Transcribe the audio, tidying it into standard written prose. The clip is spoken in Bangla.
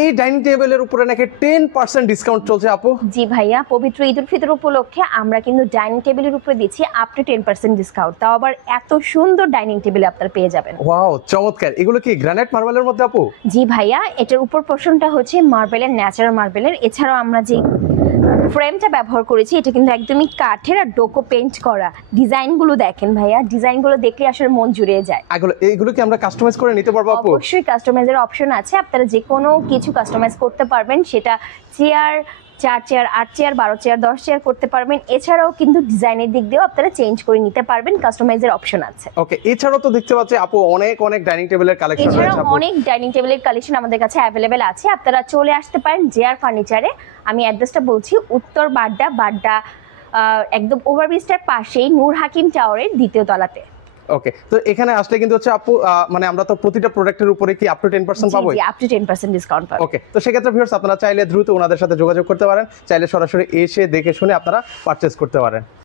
এই ডাইনিং টেবিলের উপরে নাকি 10% ডিসকাউন্ট চলছে আপু। জি ভাইয়া, পবিত্র ঈদ উল ফিতর উপলক্ষে আমরা কিন্তু ডাইনিং টেবিলের উপরে দিচ্ছি আপ টু 10% ডিসকাউন্ট, তাও আবার এত সুন্দর ডাইনিং টেবিল আপনারা পেয়ে যাবেন। ওয়াও চমৎকার। এগুলো কি গ্রানাইট মার্বেলের মধ্যে আপু? জি ভাইয়া, এটার উপর পোর্শনটা হচ্ছে মার্বেলের, ন্যাচারাল মার্বেলের। এছাড়াও আমরা যে ফ্রেমটা ব্যবহার করেছি এটা কিন্তু একদমই কাঠের আর ডোকো পেইন্ট করা। ডিজাইনগুলো দেখেন ভাইয়া, ডিজাইনগুলো দেখলে আসলে মন জুড়িয়ে যায়। এইগুলো কি আমরা কাস্টমাইজ করে নিতে পারবো আপু? অবশ্যই কাস্টমাইজের অপশন আছে, আপনারা যে কোনো কিছু কাস্টমাইজ করতে পারবেন। সেটা chair, 4 chair, 8 chair, 12 chair, 10 chair করতে পারবেন। এছাড়াও কিন্তু ডিজাইনের দিক দিয়েও আপনারা চেঞ্জ করে নিতে পারবেন, কাস্টমাইজের অপশন আছে। ওকে, এছাড়াও তো দেখতে পাচ্ছি আপু অনেক ডাইনিং টেবিলের কালেকশন রয়েছে। এছাড়াও অনেক ডাইনিং টেবিলের কালেকশন আমাদের কাছে অ্যাভেলেবেল আছে, আপনারা চলে আসতে পারেন জেআর ফার্নিচারে। আমি অ্যাড্রেসটা বলছি, উত্তর বাড্ডা একদম ওভারব্রিজটার পাশেই নূর হাকিম টাওয়ারের 2য় তলাতে। ওকে, তো এখানে আসলে কিন্তু হচ্ছে আপু মানে আমরা তো প্রতিটা প্রোডাক্টের উপরে কি আপ টু 10% পাবো? জি, আপ টু 10% ডিসকাউন্ট পাবেন। ওকে, তো সেক্ষেত্রে ভিউয়ার্স আপনারা চাইলে দ্রুত ওনাদের সাথে যোগাযোগ করতে পারেন, চাইলে সরাসরি এসে দেখে শুনে আপনারা পারচেজ করতে পারেন।